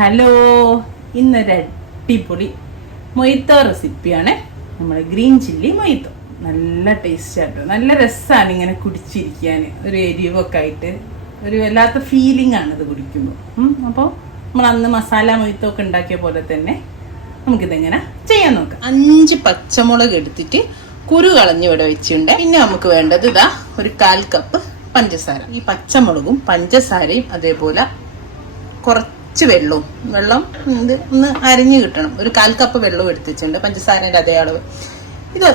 Hello, ഇന്നൊരു അടിപൊളി മൊയ്ത്തോ റെസിപ്പിയാണ്. നമ്മുടെ ഗ്രീൻ ചില്ലി മൊയ്ത്തോ. നല്ല ടേസ്റ്റ് ആട്ടോ, നല്ല രസമാണ് ഇങ്ങനെ കുടിച്ചിരിക്കാൻ. ഒരു എരിവൊക്കെ ആയിട്ട് ഒരു വല്ലാത്ത ഫീലിംഗ് ആണ് ഇത് കുടിക്കുമ്പോൾ. അപ്പോൾ നമ്മൾ അന്ന് മസാല മൊയ്ത്തോ ഒക്കെ ഉണ്ടാക്കിയ പോലെ തന്നെ നമുക്കിതെങ്ങനെ ചെയ്യാൻ നോക്കാം. 5 പച്ചമുളക് എടുത്തിട്ട് കുരു കളഞ്ഞ് ഇവിടെ വെച്ചിട്ടുണ്ട്. പിന്നെ നമുക്ക് വേണ്ടത് ഇതാ ഒരു 1/4 കപ്പ് പഞ്ചസാര. ഈ പച്ചമുളകും പഞ്ചസാരയും അതേപോലെ കുറച്ച് വെള്ളം ഇത് ഒന്ന് അരിഞ്ഞ് കിട്ടണം. ഒരു 1/4 കപ്പ് വെള്ളം എടുത്തിട്ടുണ്ട്, പഞ്ചസാരൻ്റെ അതേ അളവ്.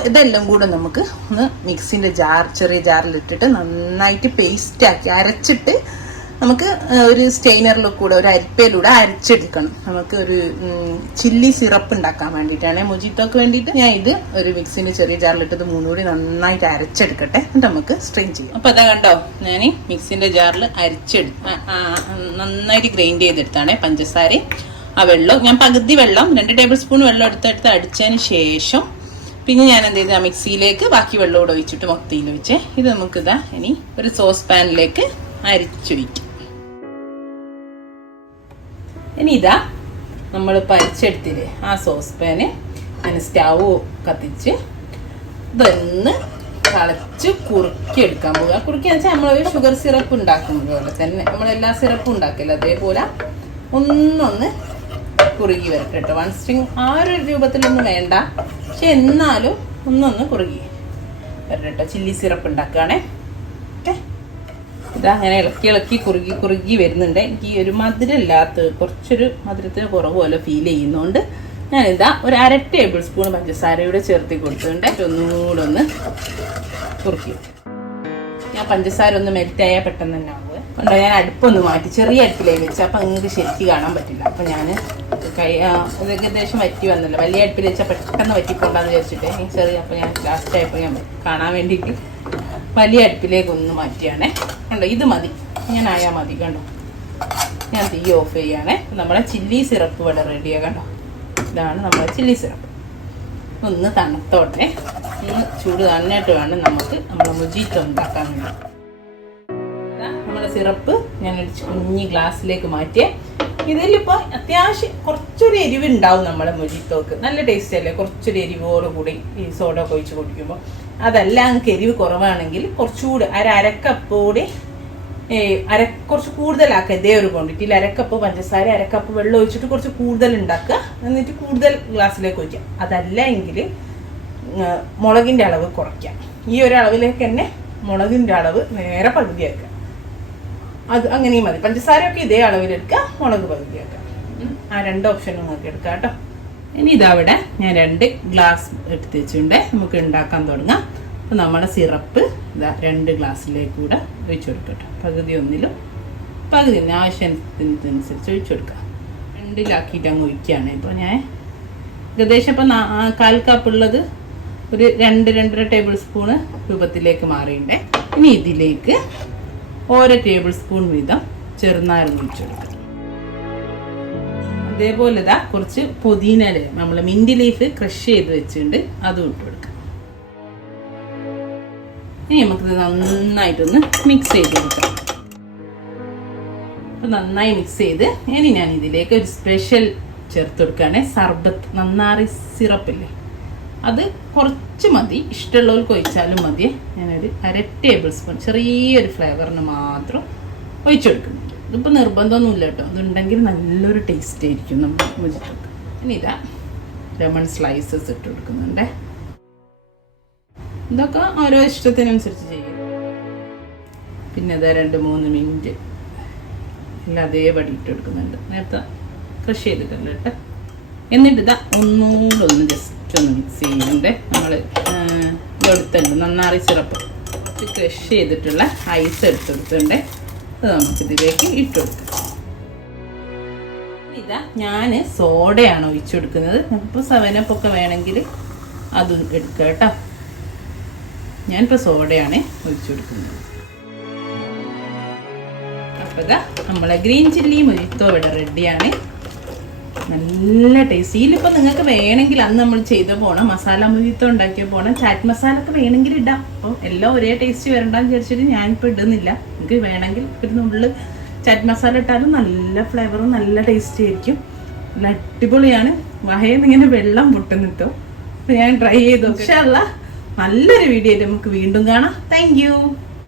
ഇതെല്ലാം കൂടെ നമുക്ക് ഒന്ന് മിക്സിൻ്റെ ചെറിയ ജാറിലിട്ടിട്ട് നന്നായിട്ട് പേസ്റ്റാക്കി അരച്ചിട്ട് നമുക്ക് ഒരു സ്റ്റെയിനറിൽ കൂടെ ഒരു അരിപ്പയിലൂടെ അരച്ചെടുക്കണം. നമുക്ക് ഒരു ചില്ലി സിറപ്പ് ഉണ്ടാക്കാൻ വേണ്ടിയിട്ടാണ്, മൊജിത്തോക്ക് വേണ്ടിയിട്ട്. ഞാൻ ഇത് ഒരു മിക്സിൻ്റെ ചെറിയ ജാറിലിട്ടത് 3 കൂടി നന്നായിട്ട് അരച്ചെടുക്കട്ടെ, എന്നിട്ട് നമുക്ക് സ്ട്രെയിൻ ചെയ്യാം. അപ്പോൾ അതാ കണ്ടോ, ഞാൻ മിക്സിൻ്റെ ജാറിൽ നന്നായിട്ട് ഗ്രൈൻഡ് ചെയ്തെടുത്താണ് പഞ്ചസാരയും ആ വെള്ളം. ഞാൻ പകുതി വെള്ളം 2 ടേബിൾ സ്പൂൺ വെള്ളം എടുത്ത് അടിച്ചതിന് ശേഷം പിന്നെ ഞാൻ എന്ത് ചെയ്ത് ആ മിക്സിയിലേക്ക് ബാക്കി വെള്ളം കൂടെ ഒഴിച്ചിട്ട് മൊത്തയിൽ വെച്ച് ഇത് നമുക്കിതാ ഇനി ഒരു സോസ് പാനിലേക്ക് അരിച്ചു വയ്ക്കും. ഇനി ഇതാ നമ്മൾ പരിച്ചെടുത്തില്ലേ ആ സോസ് പാന് ഞാൻ സ്റ്റൗ കത്തിച്ച് ഇതൊന്ന് കളച്ച് കുറുക്കിയെടുക്കാൻ പോകുക. കുറുക്കിയെന്ന് വെച്ചാൽ നമ്മളൊരു ഷുഗർ സിറപ്പ് ഉണ്ടാക്കുന്നത് പോലെ തന്നെ നമ്മളെല്ലാ സിറപ്പും ഉണ്ടാക്കില്ല, അതേപോലെ ഒന്നൊന്ന് കുറുകി വരട്ടെ കേട്ടോ. 1 സ്ട്രിങ് ആ ഒരു രൂപത്തിലൊന്നും വേണ്ട, പക്ഷെ എന്നാലും ഒന്നൊന്ന് കുറുകി വരട്ടെ. ചില്ലി സിറപ്പ് ഉണ്ടാക്കുകയാണേ. ഇതങ്ങനെ ഇളക്കി കുറുകി വരുന്നുണ്ട്. എനിക്ക് ഈ ഒരു മധുരമില്ലാത്ത കുറച്ചൊരു മധുരത്തിന് കുറവ് പോലെ ഫീൽ ചെയ്യുന്നതുകൊണ്ട് ഞാനിതാ ഒരു 1/2 ടേബിൾ സ്പൂൺ പഞ്ചസാരയുടെ ചേർത്തി കൊടുത്തിട്ടുണ്ട്. ഒന്നുകൂടെ ഒന്ന് കുറുക്കി. ഞാൻ പഞ്ചസാര ഒന്ന് മെൽറ്റായാൽ പെട്ടെന്ന് തന്നെ ആവുക കണ്ടോ. ഞാൻ അടുപ്പൊന്ന് മാറ്റി ചെറിയ അടുപ്പിലേക്ക് വെച്ച്, അപ്പം നിങ്ങൾക്ക് ശരിക്കും കാണാൻ പറ്റില്ല. അപ്പം ഞാൻ ഏകദേശം വറ്റി വന്നല്ലോ. വലിയ അടുപ്പിൽ വെച്ചാൽ പെട്ടെന്ന് വറ്റിക്കൊണ്ടാന്ന് വിചാരിച്ചിട്ട് ചെറിയ, അപ്പം ഞാൻ ലാസ്റ്റായപ്പോൾ ഞാൻ കാണാൻ വേണ്ടിയിട്ട് വലിയ അടുപ്പിലേക്ക് ഒന്ന് മാറ്റിയാണേ. കണ്ടോ, ഇത് മതി, ഞാൻ ആയാൽ മതി. കണ്ടോ, ഞാൻ തീ ഓഫ് ചെയ്യാണേ. നമ്മുടെ ചില്ലി സിറപ്പ് ഇവിടെ റെഡിയാണ്. കണ്ടോ, ഇതാണ് നമ്മുടെ ചില്ലി സിറപ്പ്. ഒന്ന് തണുത്തോട്ടെ, ഒന്ന് ചൂട് തന്നിട്ട് വേണം നമുക്ക് നമ്മുടെ മൊജിറ്റോ ഉണ്ടാക്കാൻ വേണ്ടി. നമ്മുടെ സിറപ്പ് ഞാൻ കുഞ്ഞി ഗ്ലാസ്സിലേക്ക് മാറ്റിയേ. ഇതിലിപ്പോൾ അത്യാവശ്യം കുറച്ചൊരു എരിവ് ഉണ്ടാവും നമ്മുടെ മൊജിത്തോക്ക്. നല്ല ടേസ്റ്റ് അല്ലേ, കുറച്ചൊരു എരിവോട് കൂടി ഈ സോഡ ഒക്കെ ഒഴിച്ച് കുടിക്കുമ്പോൾ. അതല്ല നിങ്ങൾക്ക് എരിവ് കുറവാണെങ്കിൽ കുറച്ചുകൂടി അരക്കപ്പോടെ കുറച്ച് കൂടുതലാക്കുക. ഇതേ ഒരു ക്വാണ്ടിറ്റിയിൽ 1/2 കപ്പ് പഞ്ചസാര 1/2 കപ്പ് വെള്ളം ഒഴിച്ചിട്ട് കുറച്ച് കൂടുതൽ ഉണ്ടാക്കുക, എന്നിട്ട് കൂടുതൽ ഗ്ലാസ്സിലേക്ക് ഒഴിക്കുക. അതല്ല എങ്കിൽ മുളകിൻ്റെ അളവ് കുറയ്ക്കാം. ഈ ഒരു അളവിലേക്ക് തന്നെ മുളകിൻ്റെ അളവ് നേരെ പകുതിയാക്കുക. അത് അങ്ങനെയും മതി. പഞ്ചസാരയൊക്കെ ഇതേ അളവിലെടുക്കുക, മുളക് പകുതിയാക്കുക. ആ 2 ഓപ്ഷനും നിങ്ങൾക്ക് എടുക്കാം കേട്ടോ. ഇനി ഇതവിടെ ഞാൻ 2 ഗ്ലാസ് എടുത്ത് വെച്ചിട്ടുണ്ട്. നമുക്ക് ഉണ്ടാക്കാൻ തുടങ്ങാം. അപ്പോൾ നമ്മുടെ സിറപ്പ് ഇതാ 2 ഗ്ലാസ്സിലേക്ക് കൂടെ ഒഴിച്ചു കൊടുക്കട്ടെ. പകുതി ഒന്നിലും പകുതി ആവശ്യത്തിനനുസരിച്ച് ഒഴിച്ചു കൊടുക്കുക. 2ലാക്കിയിട്ട് അങ്ങ് ഒഴിക്കുകയാണ്. ഇപ്പോൾ ഞാൻ ഏകദേശം ഇപ്പം 1/4 കപ്പുള്ളത് ഒരു 2-2.5 ടേബിൾ സ്പൂണ് രൂപത്തിലേക്ക് മാറിയിട്ടുണ്ട്. ഇനി ഇതിലേക്ക് ഓരോ ടേബിൾ സ്പൂൺ വീതം ചെറുനാരങ്ങ ഒഴിച്ചു കൊടുക്കുക. അതേപോലെ ഇതാ കുറച്ച് പുതിന, നമ്മൾ മിൻറ്റ് ലീഫ് ക്രഷ് ചെയ്ത് വെച്ചിട്ടുണ്ട്, അതും ഇട്ട് കൊടുക്കുക. ഇനി നമുക്കിത് നന്നായിട്ടൊന്ന് മിക്സ് ചെയ്ത് കൊടുക്കാം. അപ്പം നന്നായി മിക്സ് ചെയ്ത് ഇനി ഞാൻ ഇതിലേക്ക് ഒരു സ്പെഷ്യൽ ചേർത്ത് കൊടുക്കുകയാണ്. സർബത്ത്, നന്നാറി സിറപ്പില്ലേ, അത് കുറച്ച് മതി, ഇഷ്ടമുള്ളവർക്ക് ഒഴിച്ചാലും മതി. ഞാനൊരു 1/2 ടേബിൾ സ്പൂൺ ചെറിയൊരു ഫ്ലേവറിന് മാത്രം ഒഴിച്ചു കൊടുക്കുന്നുണ്ട്. ഇതിപ്പോൾ നിർബന്ധമൊന്നുമില്ല കേട്ടോ, അതുണ്ടെങ്കിൽ നല്ലൊരു ടേസ്റ്റ് ആയിരിക്കും നമ്മൾ മൊജിറ്റോക്ക്. ഇനി ഇതാ ലെമൺ സ്ലൈസസ് ഇട്ട് കൊടുക്കുന്നുണ്ട്. ഇതൊക്കെ ഓരോ ഇഷ്ടത്തിനനുസരിച്ച് ചെയ്യും. പിന്നെ ഇതാ 2-3 മിനിറ്റ് എല്ലാം അതേപടി ഇട്ട് കൊടുക്കുന്നുണ്ട്. നേരത്തെ ക്രഷ് ചെയ്തിട്ടുണ്ട് കേട്ടോ. എന്നിട്ട് ഇതാ ഒന്നുകൂടെ ഒന്ന് ജസ്റ്റ് ഒന്ന് മിക്സ് ചെയ്യുന്നുണ്ട്. നമ്മൾ ഇതെടുത്തുണ്ട് നന്നാറി സിറപ്പ് ക്രഷ് ചെയ്തിട്ടുള്ള ഐസ് എടുത്തെടുത്തിട്ടുണ്ട്. അത് നമുക്കിതിലേക്ക് ഇട്ട് കൊടുക്കാം. ഇതാ ഞാൻ സോഡയാണ് ഒഴിച്ചു കൊടുക്കുന്നത്. ഇപ്പോൾ 7up ഒക്കെ വേണമെങ്കിൽ അതും എടുക്കുക കേട്ടോ. ഞാനിപ്പോൾ സോഡയാണ് ഒഴിച്ചു കൊടുക്കുന്നത്. അപ്പോൾ ഇതാ നമ്മളെ ഗ്രീൻ ചില്ലി മൊജിറ്റോ ഇവിടെ റെഡിയാണ്. നല്ല ടേസ്റ്റ്. ഇതിലിപ്പോൾ നിങ്ങൾക്ക് വേണമെങ്കിൽ അന്ന് നമ്മൾ ചെയ്ത പോണം മസാല മൊജിറ്റോ ഉണ്ടാക്കിയ പോണം ചാറ്റ് മസാല ഒക്കെ വേണമെങ്കിൽ ഇടാം. അപ്പോൾ എല്ലാം ഒരേ ടേസ്റ്റ് വരണ്ടെന്ന് വിചാരിച്ചിട്ട് ഞാനിപ്പോൾ ഇടുന്നില്ല. നിങ്ങൾക്ക് വേണമെങ്കിൽ ഒരു നുള്ളിൽ ചാറ്റ് മസാല ഇട്ടാലും നല്ല ഫ്ലേവറും നല്ല ടേസ്റ്റ് ആയിരിക്കും. നല്ല അടിപൊളിയാണ്. വഹയെന്ന് ഇങ്ങനെ വെള്ളം പൊട്ടുന്നിട്ടോ. ഞാൻ ട്രൈ ചെയ്തു. ഇൻഷാ അല്ലാഹ് നല്ലൊരു വീഡിയോ ആയിട്ട് നമുക്ക് വീണ്ടും കാണാം. Thank you.